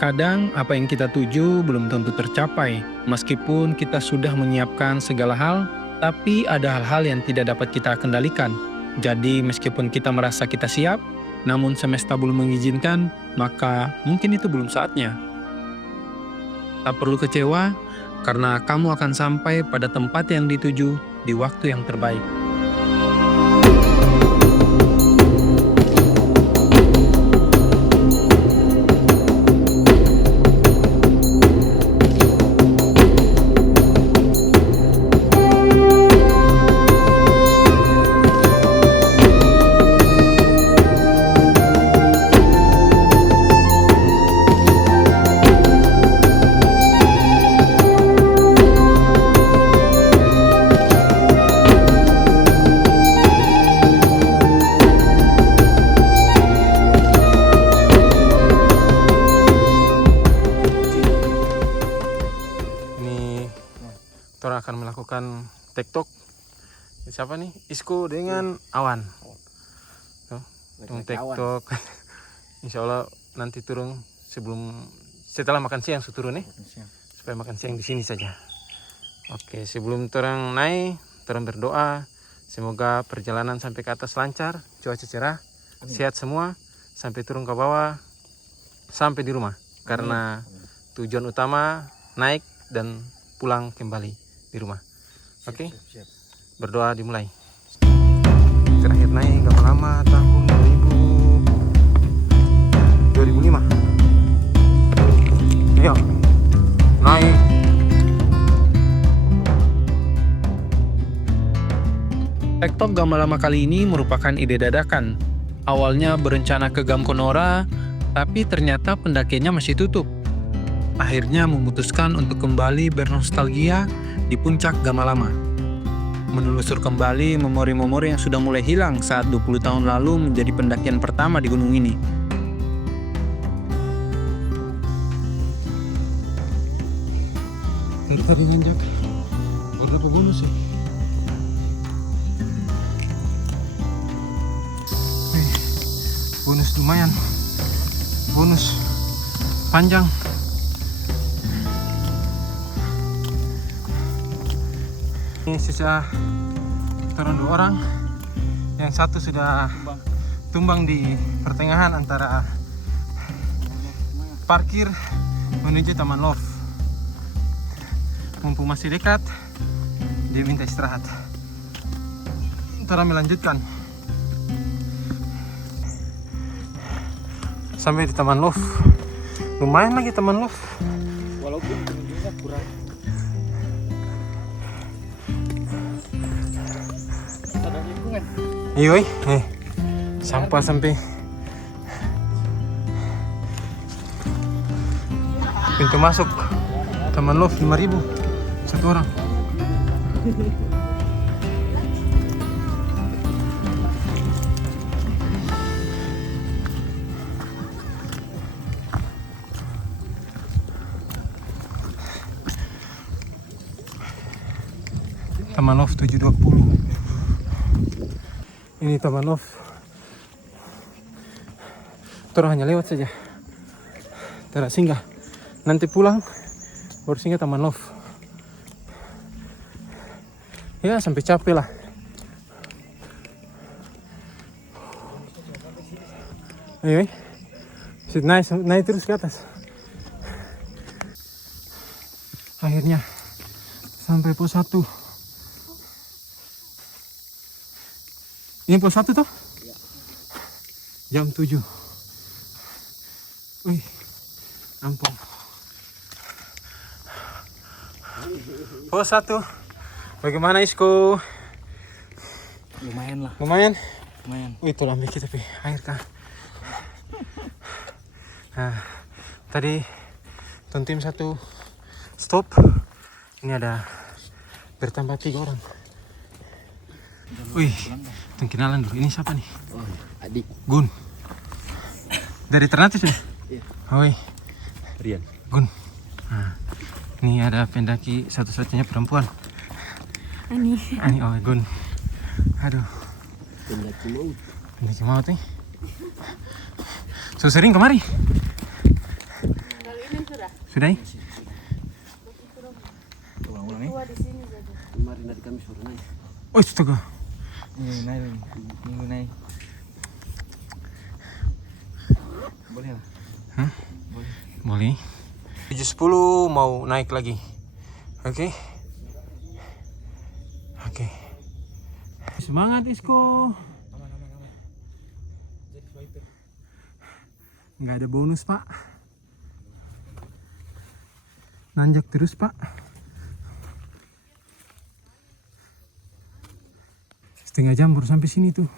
Kadang apa yang kita tuju belum tentu tercapai, meskipun kita sudah menyiapkan segala hal, tapi ada hal-hal yang tidak dapat kita kendalikan. Jadi meskipun kita merasa kita siap, namun semesta belum mengizinkan, maka mungkin itu belum saatnya. Tak perlu kecewa, karena kamu akan sampai pada tempat yang dituju di waktu yang terbaik. Tora akan melakukan TikTok. Siapa nih? Isko dengan Awan. TikTok. Insya Allah nanti turun setelah makan siang turun nih. Supaya makan siang di sini saja. Oke, sebelum torang naik, torang berdoa semoga perjalanan sampai ke atas lancar, cuaca cerah, sehat semua, sampai turun ke bawah, sampai di rumah. Karena tujuan utama naik dan pulang kembali di rumah. Oke? Berdoa dimulai. Terakhir naik gak lama tahun 2005. Ayo, naik. TikTok Gama Lama kali ini merupakan ide dadakan. Awalnya berencana ke Gamkonora, tapi ternyata pendakiannya masih tutup. Akhirnya memutuskan untuk kembali bernostalgia di puncak Gama Lama. Menelusur kembali memori-memori yang sudah mulai hilang saat 20 tahun lalu menjadi pendakian pertama di gunung ini. Tadi nanjak. Berapa bonus sih? Bonus lumayan. Bonus panjang. Ini sisa turun 2 orang. Yang satu sudah tumbang di pertengahan antara parkir menuju Taman Love. Mumpung masih dekat, dia minta istirahat. Ntar melanjutkan sampai di Taman Love. Lumayan lagi Taman Love. Walaupun pengunjungnya kurang. Sadar lingkungan. Iya, sampah sampai pintu masuk Taman Love 5.000 satu orang. Taman Love 720. Ini Taman Love. Torang hanya lewat saja. Tidak singgah. Nanti pulang baru singgah Taman Love. Ya sampai capek lah. Ayo, naik terus ke atas. Akhirnya sampai pos 1. Ini pos 1 toh? Jam 7. Wih, ampun. Pos 1. Bagaimana Isko? Lumayan lah. Lumayan? Lumayan. Wih, tuh lambe kita pi air kah? Nah, tadi tim 1 stop. Ini ada bertambah 3 orang. Wih, kenalan dulu. Ini siapa nih? Oh, adik. Gun. Dari Ternate sudah? Iya. Oi. Rian. Gun. Nah, ini ada pendaki satu-satunya perempuan. Ani. Oh Gun. Aduh. Pendaki maut. Pendaki maut nih. So sering kemari? Kali Sudah? Ulang-ulang nih. Kemarin dari kami suruh naik. Oh, astaga. Minggu naik. Minggu naik. Boleh lah. Hah? Boleh. 7.10 mau naik lagi. Oke. Oke. Semangat Isko. Nggak ada bonus Pak. Nanjak terus Pak. Setengah jam baru sampai sini tuh.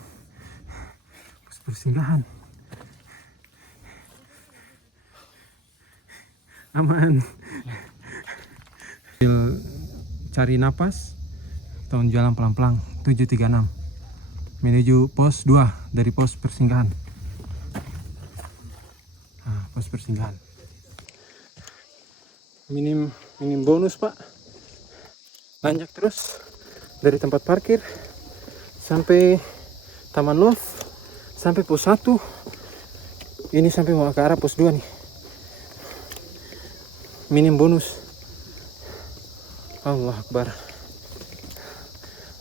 Pos persinggahan. Aman. Cari napas. Tahun jalan pelan-pelan 736 menuju pos 2 dari pos persinggahan. Nah, pos persinggahan. Minim bonus Pak. Nanjak terus dari tempat parkir sampai Taman Love, sampai pos 1. Ini sampai mau ke arah pos 2 nih. Minim bonus. Allah Akbar.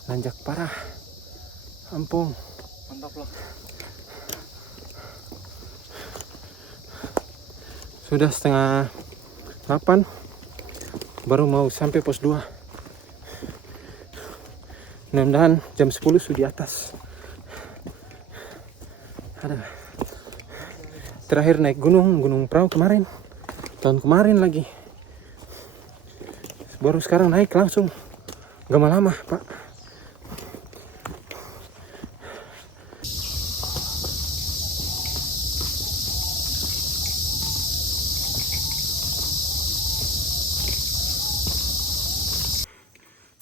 Nanjak parah. Ampun. Mantap loh. Sudah setengah 8 baru mau sampai pos 2. Mudah-mudahan jam 10 sudah di atas. Ada. Terakhir naik gunung Perahu kemarin. Tahun kemarin lagi. Baru sekarang naik langsung. Gak lama Pak.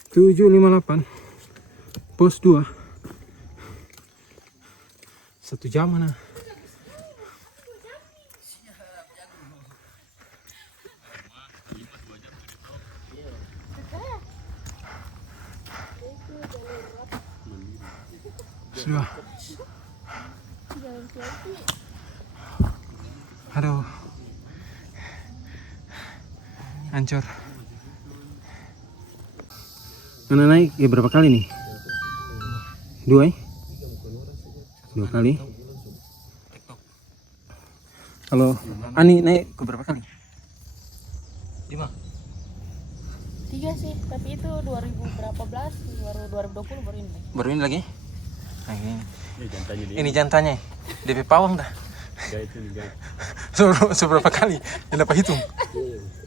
Tujuh 58 pos 2 1 jam mana. Sudah. Aduh. Hancur. Mana naik ya berapa kali nih? 2 2 kali. Halo, Ani naik ke berapa kali? 5. 3 sih, tapi itu 2000 berapa belas, baru 2020 baru ini. Baru ini lagi? Nah, ini. Ini jantannya dia. Ini jantannya. DP pawang dah. Gait ini gait. Seberapa kali? Yang dapat hitung.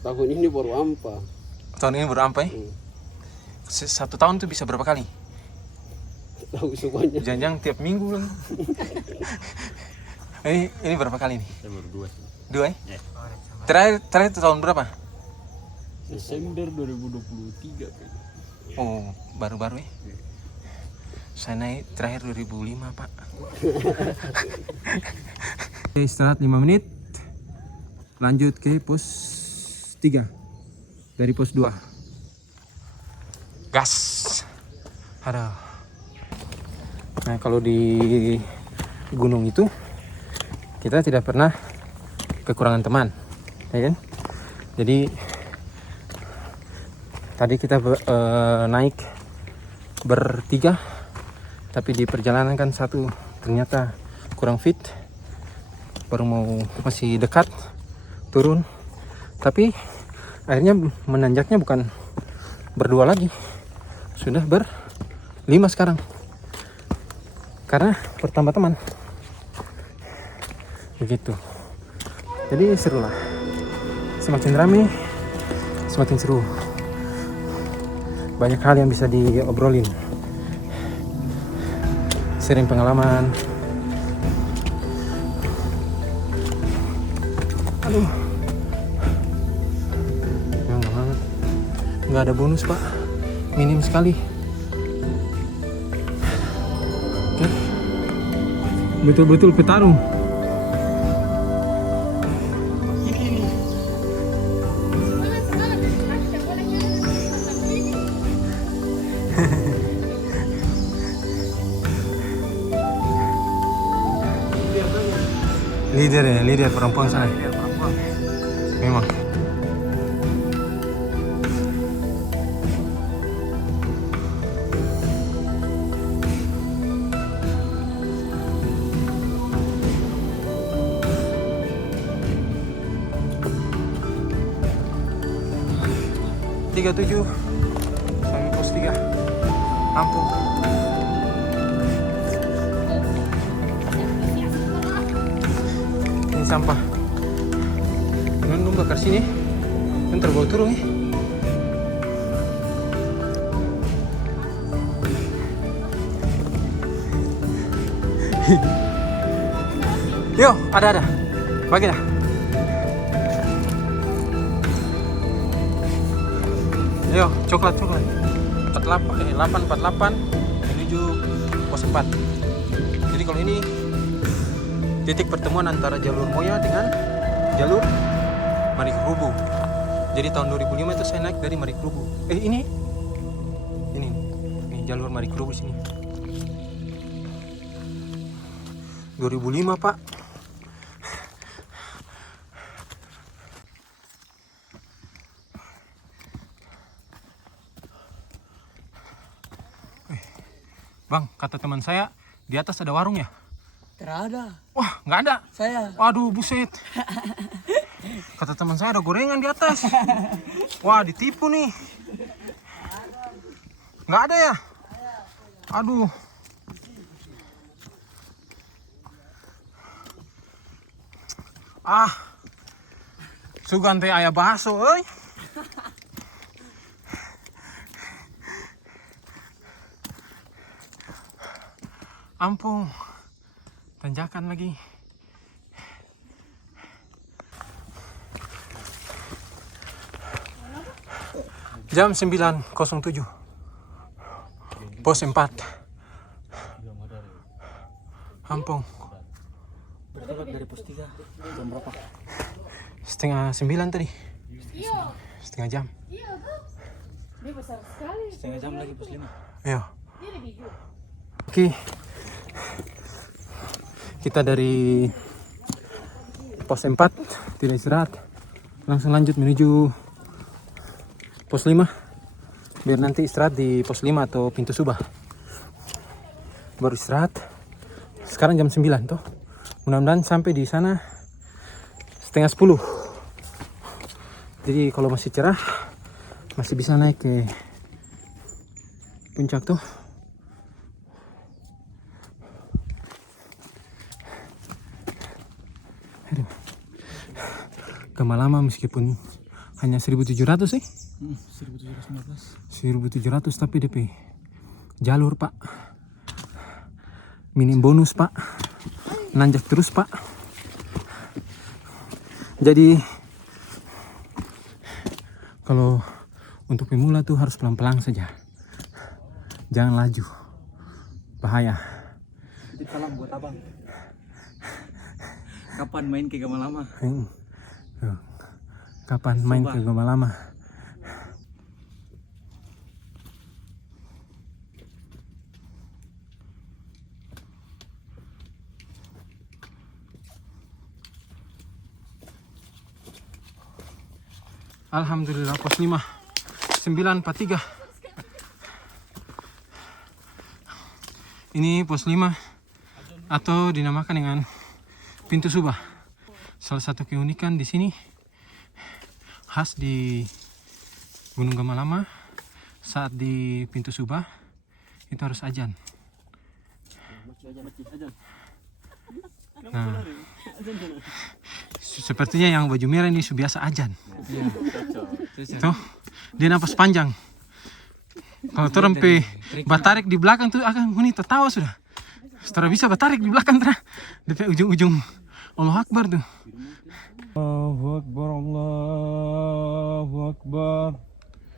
Tahun ini baru ampa. Tahun ini baru ampai. 1 tahun tuh bisa berapa kali? Tahu semuanya. Jangan-jangan tiap minggu lah. Ini berapa kali nih? Saya baru 2 sih. 2 Ya. Terakhir itu tahun berapa? Desember 2023 kayaknya. Oh, baru-baru ya? Saya naik terakhir 2005 Pak. Oke, istirahat 5 menit. Lanjut ke pos 3 dari pos 2. Gas. Aduh. Nah, kalau di gunung itu kita tidak pernah kekurangan teman, ya kan? Jadi tadi kita naik bertiga, tapi di perjalanan kan satu ternyata kurang fit, baru mau masih dekat turun, tapi akhirnya menanjaknya bukan berdua lagi, sudah berlima sekarang karena bertambah teman begitu. Jadi seru lah, semakin rame semakin seru, banyak hal yang bisa diobrolin, sharing pengalaman. Aduh, jangan banget, nggak ada bonus Pak, minim sekali. Oke, betul-betul petarung. Leader ya, leader perempuan sana. Memang. 37 sampai pos 3 Lampung. Ini sampah. Nung bakar sini. Kan terbau turun ya. Yo, ada. Bagi dah. Yo, coklat. 848 menuju pos 4. Jadi kalau ini titik pertemuan antara jalur Moya dengan jalur Marikrubu. Jadi tahun 2005 itu saya naik dari Marikrubu. Ini jalur Marikrubu sini. 2005 Pak. Bang, kata teman saya di atas ada warung ya? Terada. Wah, nggak ada. Saya. Waduh, buset. Kata teman saya ada gorengan di atas. Wah, ditipu nih. Nggak ada ya? Aduh. Sugan teh aya bakso, euy. Ampun. Tanjakan lagi. Jam 9.07. Pos 4. Ampun. Berangkat dari pos 3. Jam berapa? Setengah 9 tadi. Setengah jam. Dia besar sekali. Setengah jam lagi pos 5. Ayo. Dia ada hijau. Oke. Kita dari pos 4 tidak istirahat. Langsung lanjut menuju pos 5. Biar nanti istirahat di pos 5 atau pintu Subah. Baru istirahat. Sekarang jam 9 tuh. Mudah-mudahan sampai di sana setengah 10. Jadi kalau masih cerah masih bisa naik ke puncak tuh. Gamalama meskipun hanya 1.700 sih. 1.700 tapi DP jalur Pak. Minim bonus Pak. Nanjak terus Pak. Jadi kalau untuk pemula tuh harus pelan-pelan saja. Jangan laju. Bahaya. Jadi salam buat abang. Kapan main ke Gamalama? Kapan main ke Gamalama? Alhamdulillah pos 5 943. Ini pos 5 atau dinamakan dengan pintu Subah. Salah satu keunikan di sini khas di Gunung Gamalama, saat di pintu Subah itu harus azan. Nah, sepertinya yang baju merah ini sudah biasa azan. Tuh, dia napas panjang. Kalau orang pe batarik di belakang tuh akan huni tertawa sudah. Setelah bisa batarik di belakang terus di ujung-ujung Allahu Akbar tuh. Allahu Akbar, Allahu Akbar.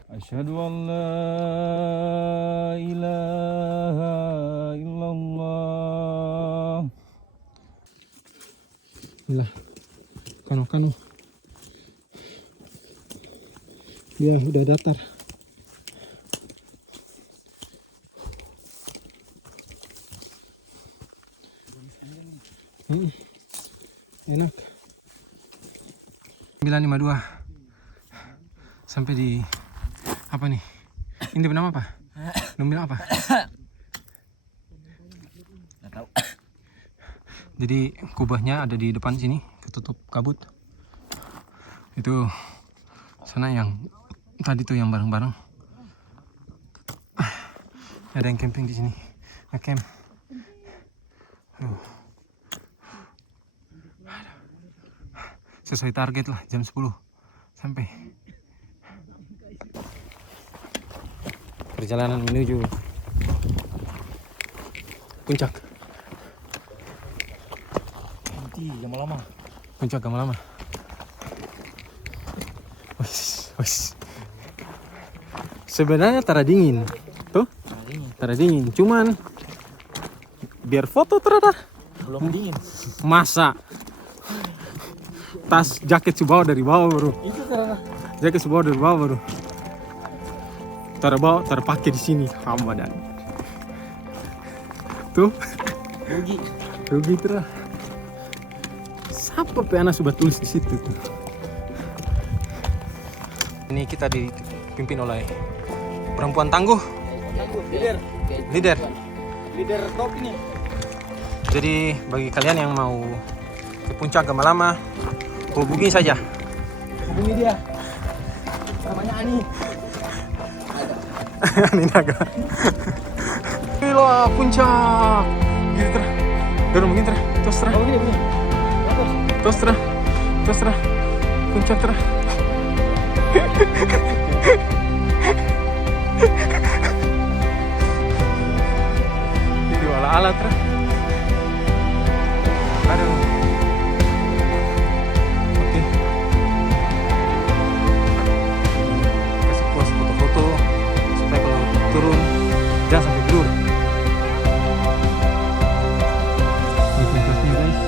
Asyhadu an la ilaha illallah. Lah, kano. Ya, udah datar. Enak. 952 sampai di apa nih? Ini bernama apa? Bilang apa? Nggak tahu. Jadi kubahnya ada di depan sini, ketutup kabut. Itu sana yang Tadi tuh yang bareng-bareng. Ada yang camping di sini. Ngecamp. Sesuai target lah, jam 10 sampai. Perjalanan menuju puncak. Nanti lama-lama. Puncak lama-lama. Wis. Sebenarnya tara dingin. Tuh, tara dingin. Cuman biar foto terada. Belum dingin. Masa tas jaket subawa dari bawah bro. Itu karena Jaket subawa dari bawah bro. Bawa terpakai di sini Hamadan. Tuh rugi terah. Siapa pe anak sudah tulis di situ tuh. Ini kita dipimpin oleh perempuan tangguh. Leader top ini. Jadi bagi kalian yang mau ke puncak Gamalama, hubungi saja. Hubungi dia. Namanya Ani. Ani naga. Gila puncak. Gitu terah. Dorong begini terah. Terus terah. Begini. Terus terah. Puncak terah. Jadi ala-ala terah. Aduh. Oke. Kasih puas foto-foto supaya kalau turun jangan sampai blur. Ini puncaknya guys.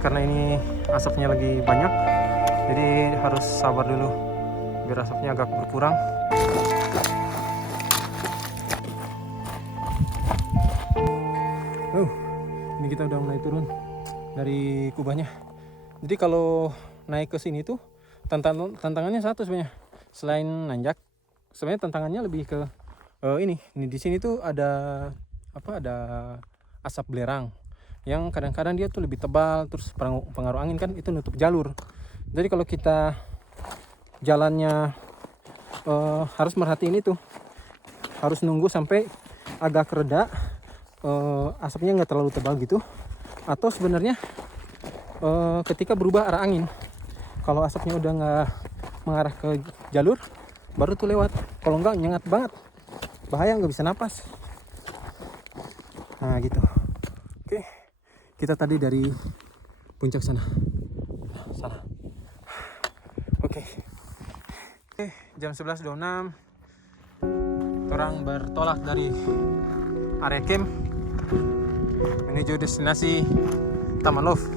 Karena ini asapnya lagi banyak, jadi harus sabar dulu biar asapnya agak berkurang. Ini kita udah mulai turun dari kubahnya. Jadi kalau naik ke sini tuh tantangannya satu sebenarnya. Selain nanjak, sebenarnya tantangannya lebih ke ini di sini tuh ada asap belerang yang kadang-kadang dia tuh lebih tebal, terus pengaruh angin kan itu nutup jalur. Jadi kalau kita jalannya harus merhatiin itu, harus nunggu sampai agak reda, asapnya nggak terlalu tebal gitu. Atau sebenarnya ketika berubah arah angin, kalau asapnya udah nggak mengarah ke jalur, baru tuh lewat. Kalau nggak nyengat banget, bahaya, nggak bisa napas. Nah gitu. Oke. Kita tadi dari puncak sana. Oke, jam 11.26 orang bertolak dari area camp menuju destinasi Taman Love.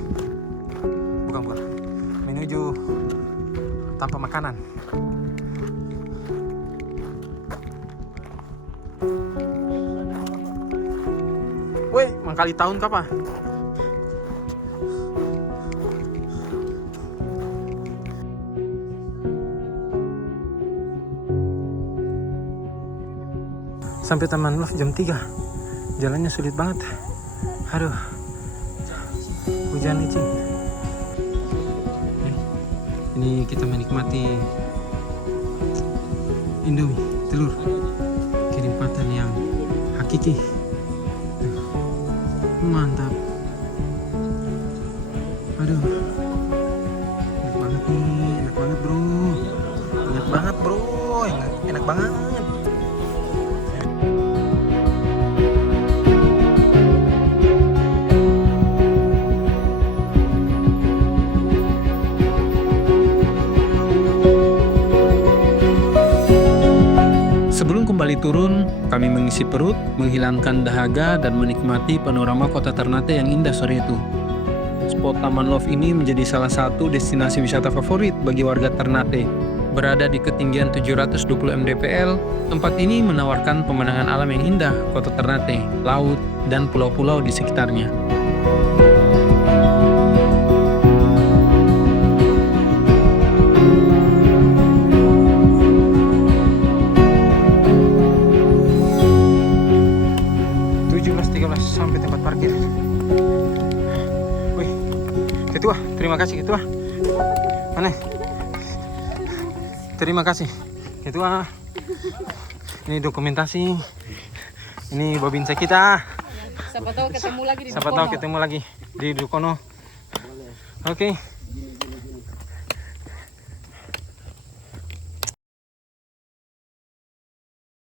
Bukan. Menuju tanpa makanan. Woi, mangkali tahun kapan? Sampai Taman Love jam 3. Jalannya sulit banget. Aduh. Hujan licin. Ini kita menikmati Indomie telur kirim paten yang hakiki. Mantap. Aduh. Enak banget nih, enak banget bro. Enak banget. kembali turun, kami mengisi perut, menghilangkan dahaga, dan menikmati panorama kota Ternate yang indah sore itu. Spot Taman Love ini menjadi salah satu destinasi wisata favorit bagi warga Ternate. Berada di ketinggian 720 mdpl, tempat ini menawarkan pemandangan alam yang indah kota Ternate, laut, dan pulau-pulau di sekitarnya. Sampai tempat parkir. Wih, ketua, terima kasih ketua. Mana? Terima kasih ketua. Ini dokumentasi. Ini babinsa kita. Siapa tahu ketemu lagi di Siapa tahu ketemu lagi di Dukono. Oke.